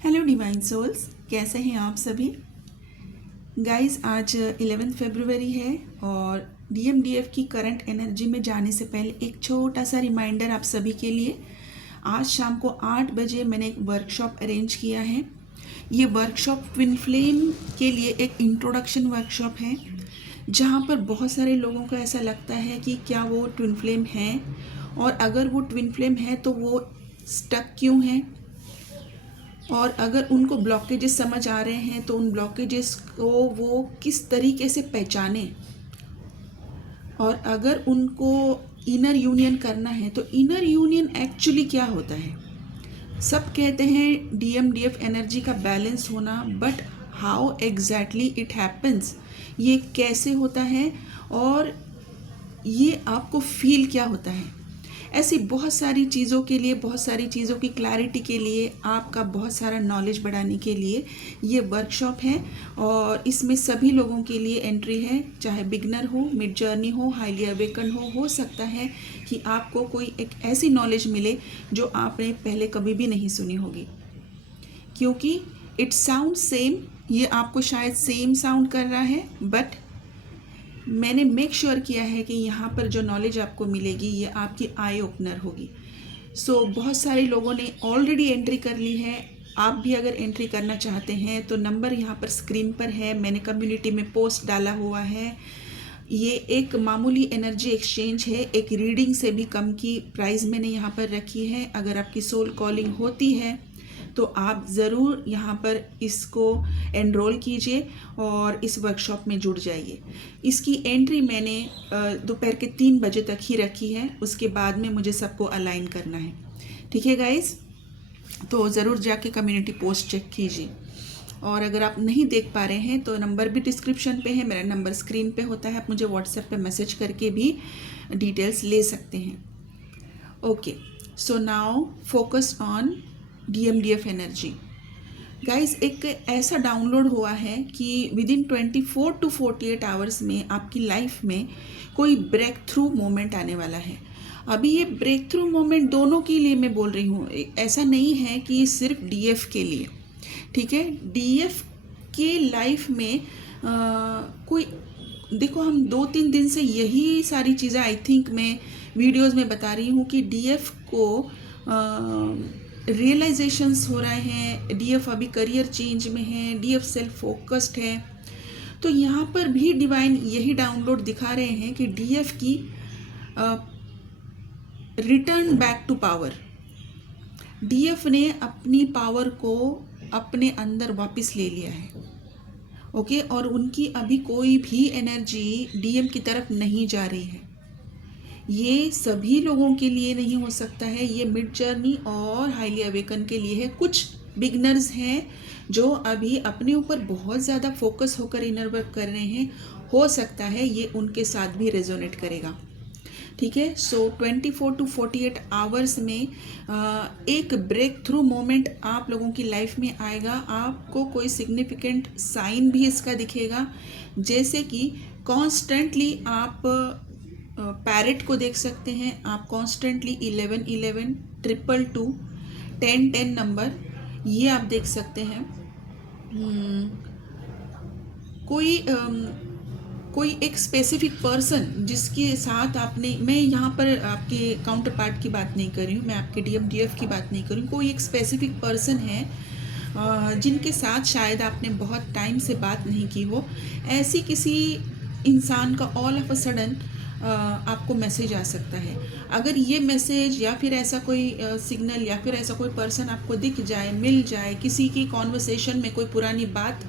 Hello divine souls, कैसे हैं आप सभी गाइस। आज 11 फरवरी है और डीएमडीएफ की करंट एनर्जी में जाने से पहले एक छोटा सा रिमाइंडर आप सभी के लिए। आज शाम को 8 बजे मैंने एक वर्कशॉप अरेंज किया है। ये वर्कशॉप ट्विन फ्लेम के लिए एक इंट्रोडक्शन वर्कशॉप है, जहाँ पर बहुत सारे लोगों को ऐसा लगता है कि क्या वो ट्विन फ्लेम है, और अगर वो ट्विन फ्लेम है तो वो स्टक क्यों है, और अगर उनको ब्लॉकेजेस समझ आ रहे हैं तो उन ब्लॉकेजेस को वो किस तरीके से पहचाने, और अगर उनको इनर यूनियन करना है तो इनर यूनियन एक्चुअली क्या होता है। सब कहते हैं डीएमडीएफ एनर्जी का बैलेंस होना, but how exactly it happens, ये कैसे होता है और ये आपको फील क्या होता है। ऐसी बहुत सारी चीज़ों के लिए, बहुत सारी चीज़ों की क्लैरिटी के लिए, आपका बहुत सारा नॉलेज बढ़ाने के लिए ये वर्कशॉप है। और इसमें सभी लोगों के लिए एंट्री है, चाहे बिगनर हो, मिड जर्नी हो, हाईली अवेकन हो सकता है कि आपको कोई एक ऐसी नॉलेज मिले जो आपने पहले कभी भी नहीं सुनी होगी, क्योंकि इट साउंड सेम, ये आपको शायद सेम साउंड कर रहा है, बट मैंने मेक श्योर किया है कि यहाँ पर जो नॉलेज आपको मिलेगी ये आपकी आई ओपनर होगी। बहुत सारे लोगों ने ऑलरेडी एंट्री कर ली है। आप भी अगर एंट्री करना चाहते हैं तो नंबर यहाँ पर स्क्रीन पर है, मैंने कम्युनिटी में पोस्ट डाला हुआ है। ये एक मामूली एनर्जी एक्सचेंज है, एक रीडिंग से भी कम की प्राइस मैंने यहाँ पर रखी है। अगर आपकी सोल कॉलिंग होती है तो आप ज़रूर यहाँ पर इसको एनरोल कीजिए और इस वर्कशॉप में जुड़ जाइए। इसकी एंट्री मैंने दोपहर के 3 बजे तक ही रखी है, उसके बाद में मुझे सबको अलाइन करना है। ठीक है गाइस, तो ज़रूर जाके कम्युनिटी पोस्ट चेक कीजिए। और अगर आप नहीं देख पा रहे हैं तो नंबर भी डिस्क्रिप्शन पे है, मेरा नंबर स्क्रीन पे होता है, आप मुझे व्हाट्सएप पे मैसेज करके भी डिटेल्स ले सकते हैं। Okay, so now focus on DMDF energy. Guys, एक ऐसा डाउनलोड हुआ है कि विद इन 24 to 48 आवर्स में आपकी लाइफ में कोई ब्रेक थ्रू मोमेंट आने वाला है। अभी ये ब्रेक थ्रू मोमेंट दोनों के लिए मैं बोल रही हूँ, ऐसा नहीं है कि सिर्फ डीएफ के लिए। ठीक है, डीएफ के लाइफ में कोई, देखो हम 2-3 दिन से यही सारी चीज़ें आई थिंक मैं वीडियोज़ में बता रही हूँ कि डीएफ को रियलाइजेशंस हो रहे हैं, डीएफ अभी करियर चेंज में है, डीएफ सेल्फ फोकस्ड है। तो यहाँ पर भी डिवाइन यही डाउनलोड दिखा रहे हैं कि डीएफ की return back to power, DF ने अपनी पावर को अपने अंदर वापस ले लिया है। ओके, और उनकी अभी कोई भी एनर्जी डीएम की तरफ नहीं जा रही है। ये सभी लोगों के लिए नहीं हो सकता है, ये मिड जर्नी और हाईली अवेकन के लिए है। कुछ बिगनर्स हैं जो अभी अपने ऊपर बहुत ज़्यादा फोकस होकर इनर वर्क कर रहे हैं, हो सकता है ये उनके साथ भी रेजोनेट करेगा। ठीक है, 24 to 48 आवर्स में एक ब्रेक थ्रू मोमेंट आप लोगों की लाइफ में आएगा। आपको कोई सिग्निफिकेंट साइन भी इसका दिखेगा, जैसे कि कॉन्स्टेंटली आप पैरेट को देख सकते हैं, आप कॉन्स्टेंटली 1111, 222, 1010 नंबर ये आप देख सकते हैं। कोई एक स्पेसिफिक पर्सन जिसके साथ आपने, मैं यहाँ पर आपके काउंटर पार्ट की बात नहीं कर रही हूँ, मैं आपके डीएफ की बात नहीं कर रही हूँ, कोई एक स्पेसिफिक पर्सन है जिनके साथ शायद आपने बहुत टाइम से बात नहीं की हो। ऐसी किसी इंसान का ऑल ऑफ अ सडन आपको मैसेज आ सकता है। अगर ये मैसेज या फिर ऐसा कोई सिग्नल या फिर ऐसा कोई पर्सन आपको दिख जाए, मिल जाए, किसी की कॉन्वर्सेशन में कोई पुरानी बात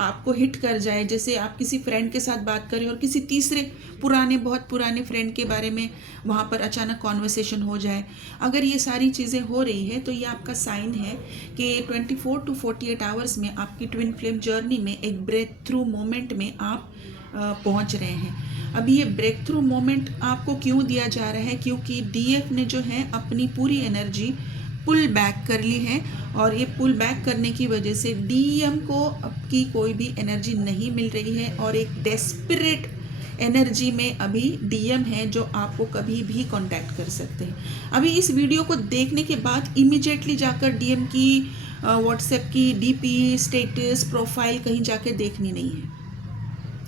आपको हिट कर जाए, जैसे आप किसी फ्रेंड के साथ बात करें और किसी तीसरे बहुत पुराने फ्रेंड के बारे में वहाँ पर अचानक कॉन्वर्सेशन हो जाए, अगर ये सारी चीज़ें हो रही है तो ये आपका साइन है कि 24 to 48 आवर्स में आपकी ट्विन फ्लेम जर्नी में एक ब्रेक थ्रू मोमेंट में आप पहुंच रहे हैं। अभी ये ब्रेक थ्रू मोमेंट आपको क्यों दिया जा रहा है, क्योंकि डीएफ ने जो है अपनी पूरी एनर्जी पुल बैक कर ली है, और ये पुल बैक करने की वजह से डीएम को अब की कोई भी एनर्जी नहीं मिल रही है, और एक डेस्परेट एनर्जी में अभी डीएम है जो आपको कभी भी कांटेक्ट कर सकते हैं। अभी इस वीडियो को देखने के बाद इमीडिएटली जाकर डीएम की व्हाट्सएप की डीपी स्टेटस प्रोफाइल कहीं जाके देखनी नहीं है,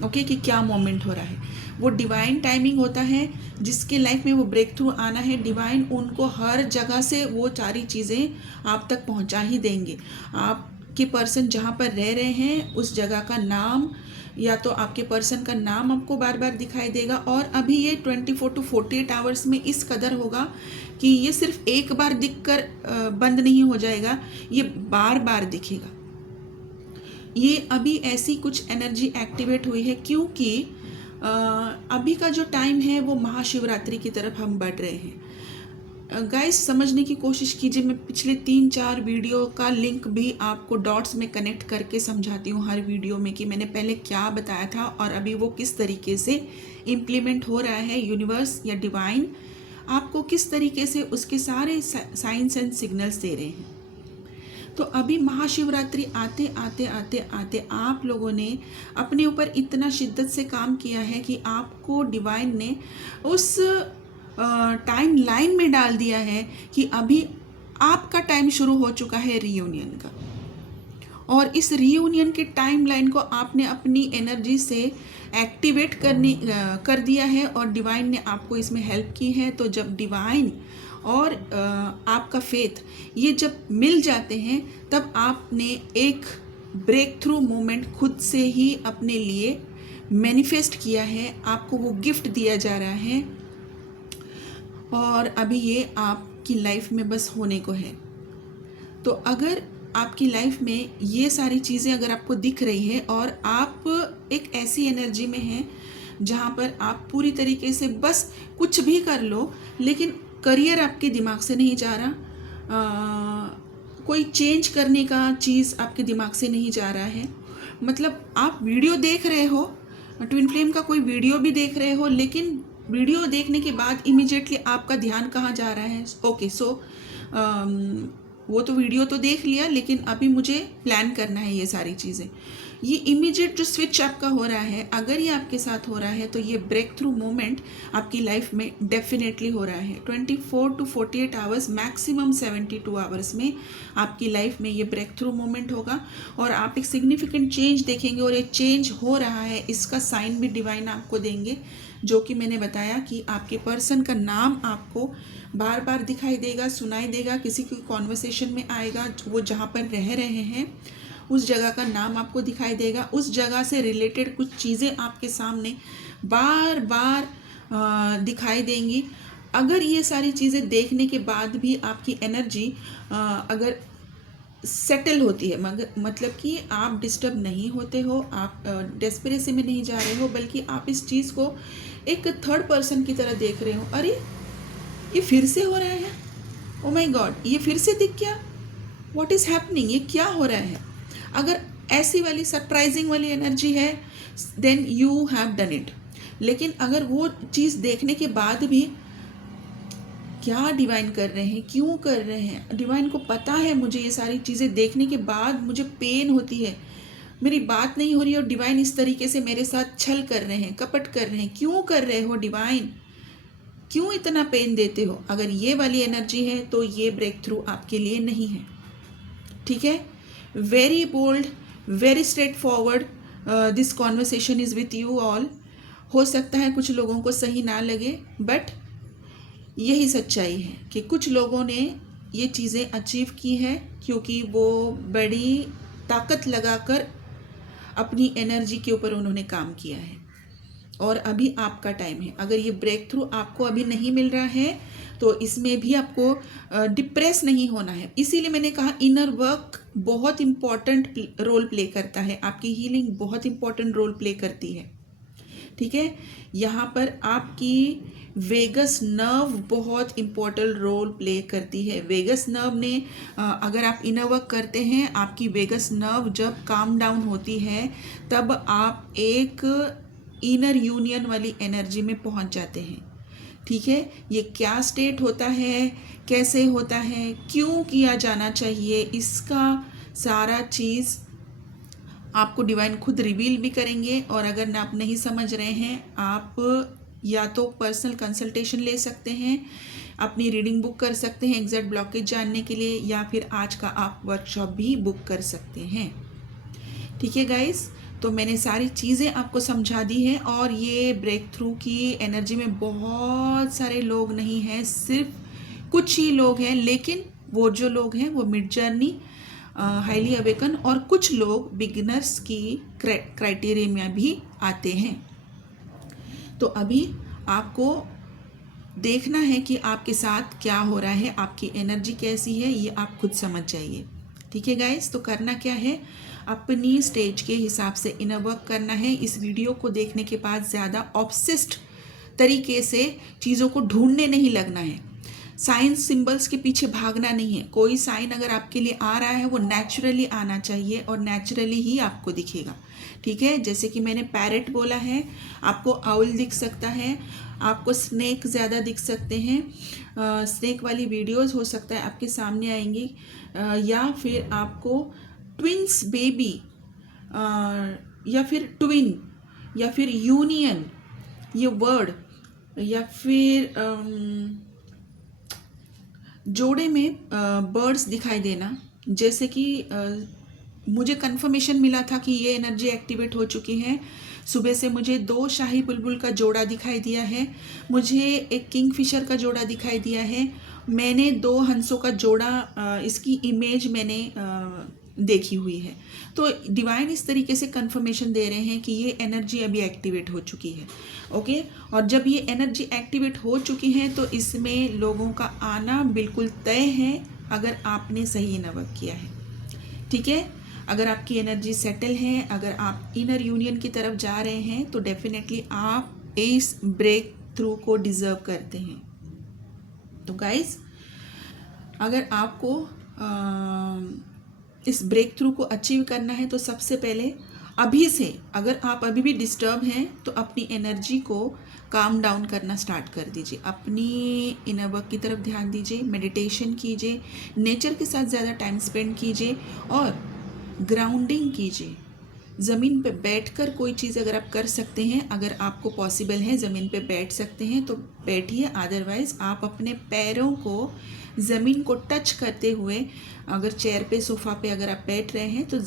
ओके कि क्या मोमेंट हो रहा है। वो डिवाइन टाइमिंग होता है, जिसके लाइफ में वो ब्रेक थ्रू आना है, डिवाइन उनको हर जगह से वो सारी चीज़ें आप तक पहुंचा ही देंगे। आपके पर्सन जहाँ पर रह रहे हैं उस जगह का नाम या तो आपके पर्सन का नाम आपको बार बार दिखाई देगा। और अभी ये 24 to 48 आवर्स में इस कदर होगा कि ये सिर्फ एक बार दिखकर बंद नहीं हो जाएगा, ये बार बार दिखेगा। ये अभी ऐसी कुछ एनर्जी एक्टिवेट हुई है क्योंकि अभी का जो टाइम है वो महाशिवरात्रि की तरफ हम बढ़ रहे हैं। गाइस समझने की कोशिश कीजिए, मैं पिछले 3-4 वीडियो का लिंक भी आपको डॉट्स में कनेक्ट करके समझाती हूँ हर वीडियो में कि मैंने पहले क्या बताया था और अभी वो किस तरीके से इम्प्लीमेंट हो रहा है। यूनिवर्स या डिवाइन आपको किस तरीके से उसके सारे साइंस एंड सिग्नल्स दे रहे हैं। तो अभी महाशिवरात्रि आते आते आते आते आप लोगों ने अपने ऊपर इतना शिद्दत से काम किया है कि आपको डिवाइन ने उस टाइम लाइन में डाल दिया है कि अभी आपका टाइम शुरू हो चुका है रीयूनियन का। और इस रीयूनियन के टाइम लाइन को आपने अपनी एनर्जी से एक्टिवेट कर दिया है और डिवाइन ने आपको इसमें हेल्प की है। तो जब डिवाइन और आपका फेथ ये जब मिल जाते हैं तब आपने एक ब्रेक थ्रू मोमेंट खुद से ही अपने लिए मैनिफेस्ट किया है, आपको वो गिफ्ट दिया जा रहा है और अभी ये आपकी लाइफ में बस होने को है। तो अगर आपकी लाइफ में ये सारी चीज़ें अगर आपको दिख रही है और आप एक ऐसी एनर्जी में हैं जहाँ पर आप पूरी तरीके से बस कुछ भी कर लो लेकिन करियर आपके दिमाग से नहीं जा रहा, कोई चेंज करने का चीज़ आपके दिमाग से नहीं जा रहा है, मतलब आप वीडियो देख रहे हो, ट्विन फ्लेम का कोई वीडियो भी देख रहे हो, लेकिन वीडियो देखने के बाद इमीडिएटली आपका ध्यान कहाँ जा रहा है? ओके सो वो तो वीडियो तो देख लिया लेकिन अभी मुझे प्लान करना है ये सारी चीज़ें। ये इमीडिएट जो स्विच आपका हो रहा है, अगर ये आपके साथ हो रहा है तो ये ब्रेक थ्रू मोमेंट आपकी लाइफ में डेफिनेटली हो रहा है। 24 to 48 आवर्स, मैक्सिमम 72 आवर्स में आपकी लाइफ में ये ब्रेक थ्रू मोमेंट होगा और आप एक सिग्निफिकेंट चेंज देखेंगे। और ये चेंज हो रहा है इसका साइन भी डिवाइन आपको देंगे, जो कि मैंने बताया कि आपके पर्सन का नाम आपको बार बार दिखाई देगा, सुनाई देगा, किसी की कॉन्वर्सेशन में आएगा, वो जहाँ पर रह रहे हैं उस जगह का नाम आपको दिखाई देगा, उस जगह से रिलेटेड कुछ चीज़ें आपके सामने बार बार दिखाई देंगी। अगर ये सारी चीज़ें देखने के बाद भी आपकी एनर्जी अगर सेटल होती है, मगर मतलब कि आप डिस्टर्ब नहीं होते हो, आप डेस्परेसी में नहीं जा रहे हो, बल्कि आप इस चीज़ को एक थर्ड पर्सन की तरह देख रहे हो, अरे ये फिर से हो रहा है, ओ माय गॉड ये फिर से दिख गया, व्हाट इज़ हैपनिंग, ये क्या हो रहा है। अगर ऐसी वाली सरप्राइजिंग वाली एनर्जी है then you have done it. लेकिन अगर वो चीज़ देखने के बाद भी क्या डिवाइन कर रहे हैं, क्यों कर रहे हैं, डिवाइन को पता है मुझे ये सारी चीज़ें देखने के बाद मुझे पेन होती है, मेरी बात नहीं हो रही है और डिवाइन इस तरीके से मेरे साथ छल कर रहे हैं, कपट कर रहे हैं, क्यों कर रहे हो डिवाइन, क्यों इतना पेन देते हो। अगर ये वाली एनर्जी है तो ये ब्रेक थ्रू आपके लिए नहीं है, ठीक है। Very bold, very straightforward this conversation is with you all. हो सकता है कुछ लोगों को सही ना लगे, बट यही सच्चाई है कि कुछ लोगों ने ये चीज़ें अचीव की है क्योंकि वो बड़ी ताकत लगाकर अपनी एनर्जी के ऊपर उन्होंने काम किया है। और अभी आपका टाइम है। अगर ये ब्रेक थ्रू आपको अभी नहीं मिल रहा है तो इसमें भी आपको डिप्रेस नहीं होना है। इसीलिए मैंने कहा इनर वर्क बहुत इम्पॉर्टेंट रोल प्ले करता है, आपकी हीलिंग बहुत इम्पॉर्टेंट रोल प्ले करती है, ठीक है। यहाँ पर आपकी वेगस नर्व बहुत इम्पोर्टेंट रोल प्ले करती है। वेगस नर्व ने अगर आप इनर वर्क करते हैं, आपकी वेगस नर्व जब काम डाउन होती है तब आप एक इनर यूनियन वाली एनर्जी में पहुंच जाते हैं, ठीक है। ये क्या स्टेट होता है, कैसे होता है, क्यों किया जाना चाहिए, इसका सारा चीज़ आपको डिवाइन खुद रिवील भी करेंगे। और अगर आप नहीं समझ रहे हैं, आप या तो पर्सनल कंसल्टेशन ले सकते हैं, अपनी रीडिंग बुक कर सकते हैं एग्जैक्ट ब्लॉकेज जानने के लिए, या फिर आज का आप वर्कशॉप भी बुक कर सकते हैं। ठीक है गाइस, तो मैंने सारी चीज़ें आपको समझा दी है। और ये ब्रेक थ्रू की एनर्जी में बहुत सारे लोग नहीं हैं, सिर्फ कुछ ही लोग हैं, लेकिन वो जो लोग हैं वो मिड जर्नी, हाईली अवेकन और कुछ लोग बिगिनर्स की क्राइटेरिया में भी आते हैं। तो अभी आपको देखना है कि आपके साथ क्या हो रहा है, आपकी एनर्जी कैसी है, ये आप खुद समझ जाइए। ठीक है गाइस, तो करना क्या है, अपनी स्टेज के हिसाब से इनर वर्क करना है। इस वीडियो को देखने के बाद ज़्यादा ऑब्सेस्ड तरीके से चीज़ों को ढूंढने नहीं लगना है, साइन सिंबल्स के पीछे भागना नहीं है। कोई साइन अगर आपके लिए आ रहा है वो नेचुरली आना चाहिए और नेचुरली ही आपको दिखेगा। ठीक है, जैसे कि मैंने पैरेट बोला है, आपको आउल दिख सकता है, आपको स्नेक ज़्यादा दिख सकते हैं। स्नेक वाली वीडियोस हो सकता है आपके सामने आएंगी, या फिर आपको ट्विंस बेबी, या फिर ट्विन, या फिर यूनियन ये वर्ड, या फिर जोड़े में बर्ड्स दिखाई देना। जैसे कि मुझे कंफर्मेशन मिला था कि ये एनर्जी एक्टिवेट हो चुकी है। सुबह से मुझे 2 शाही बुलबुल का जोड़ा दिखाई दिया है, मुझे एक किंगफिशर का जोड़ा दिखाई दिया है, मैंने 2 हंसों का जोड़ा, इसकी इमेज मैंने देखी हुई है। तो डिवाइन इस तरीके से कंफर्मेशन दे रहे हैं कि ये एनर्जी अभी एक्टिवेट हो चुकी है। ओके, और जब ये एनर्जी एक्टिवेट हो चुकी है तो इसमें लोगों का आना बिल्कुल तय है, अगर आपने सही इनर वर्क किया है। ठीक है, अगर आपकी एनर्जी सेटल है, अगर आप इनर यूनियन की तरफ जा रहे हैं, तो डेफिनेटली आप इस ब्रेक थ्रू को डिजर्व करते हैं। तो गाइस, अगर आपको इस ब्रेक थ्रू को अचीव करना है तो सबसे पहले अभी से, अगर आप अभी भी डिस्टर्ब हैं तो अपनी एनर्जी को काम डाउन करना स्टार्ट कर दीजिए, अपनी इनर वर्क की तरफ ध्यान दीजिए, मेडिटेशन कीजिए, नेचर के साथ ज़्यादा टाइम स्पेंड कीजिए और ग्राउंडिंग कीजिए। ज़मीन पे बैठकर कोई चीज़ अगर आप कर सकते हैं, अगर आपको पॉसिबल है ज़मीन पे बैठ सकते हैं तो बैठिए, अदरवाइज़ आप अपने पैरों को ज़मीन को टच करते हुए, अगर चेयर पे, सोफ़ा पे अगर आप बैठ रहे हैं तो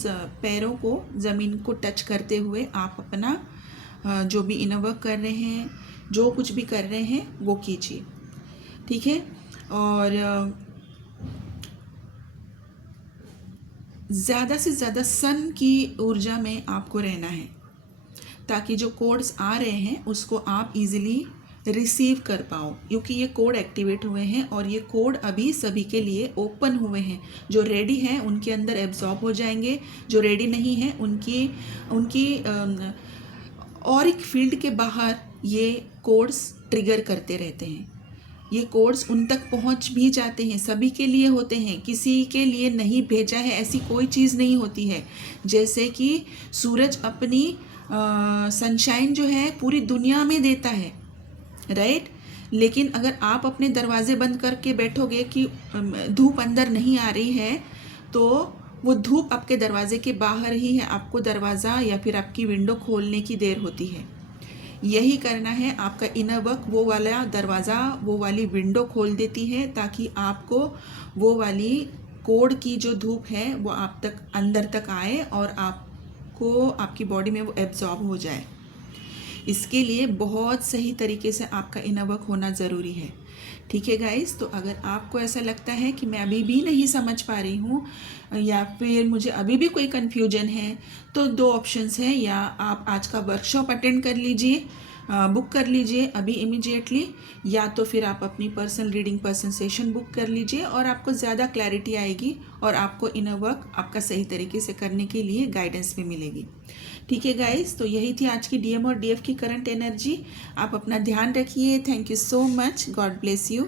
पैरों को ज़मीन को टच करते हुए आप अपना जो भी इनर वर्क कर रहे हैं, जो कुछ भी कर रहे हैं वो कीजिए। ठीक है, और ज़्यादा से ज़्यादा सन की ऊर्जा में आपको रहना है, ताकि जो कोड्स आ रहे हैं उसको आप इजीली रिसीव कर पाओ, क्योंकि ये कोड एक्टिवेट हुए हैं और ये कोड अभी सभी के लिए ओपन हुए हैं। जो रेडी हैं उनके अंदर एब्जॉर्ब हो जाएंगे, जो रेडी नहीं हैं उनकी ऑरिक फील्ड के बाहर ये कोड्स ट्रिगर करते रहते हैं। ये कोड्स उन तक पहुंच भी जाते हैं, सभी के लिए होते हैं, किसी के लिए नहीं भेजा है ऐसी कोई चीज़ नहीं होती है। जैसे कि सूरज अपनी सनशाइन जो है पूरी दुनिया में देता है, राइट, लेकिन अगर आप अपने दरवाजे बंद करके बैठोगे कि धूप अंदर नहीं आ रही है, तो वो धूप आपके दरवाजे के बाहर ही है, आपको दरवाज़ा या फिर आपकी विंडो खोलने की देर होती है। यही करना है, आपका इनर वर्क वो वाला दरवाज़ा, वो वाली विंडो खोल देती है, ताकि आपको वो वाली कोड की जो धूप है वो आप तक अंदर तक आए और आपको आपकी बॉडी में वो एब्जॉर्ब हो जाए। इसके लिए बहुत सही तरीके से आपका इनर वर्क होना ज़रूरी है। ठीक है गाइस, तो अगर आपको ऐसा लगता है कि मैं अभी भी नहीं समझ पा रही हूँ या फिर मुझे अभी भी कोई कन्फ्यूजन है, तो 2 ऑप्शंस हैं, या आप आज का वर्कशॉप अटेंड कर लीजिए, बुक कर लीजिए अभी इमीडिएटली, या तो फिर आप अपनी personal reading person session book कर लीजिए और आपको ज़्यादा क्लैरिटी आएगी और आपको इनर वर्क आपका सही तरीके से करने के लिए गाइडेंस भी मिलेगी। ठीक है गाइस, तो यही थी आज की डीएम और डीएफ की करंट एनर्जी। आप अपना ध्यान रखिए। Thank you so much, God bless you.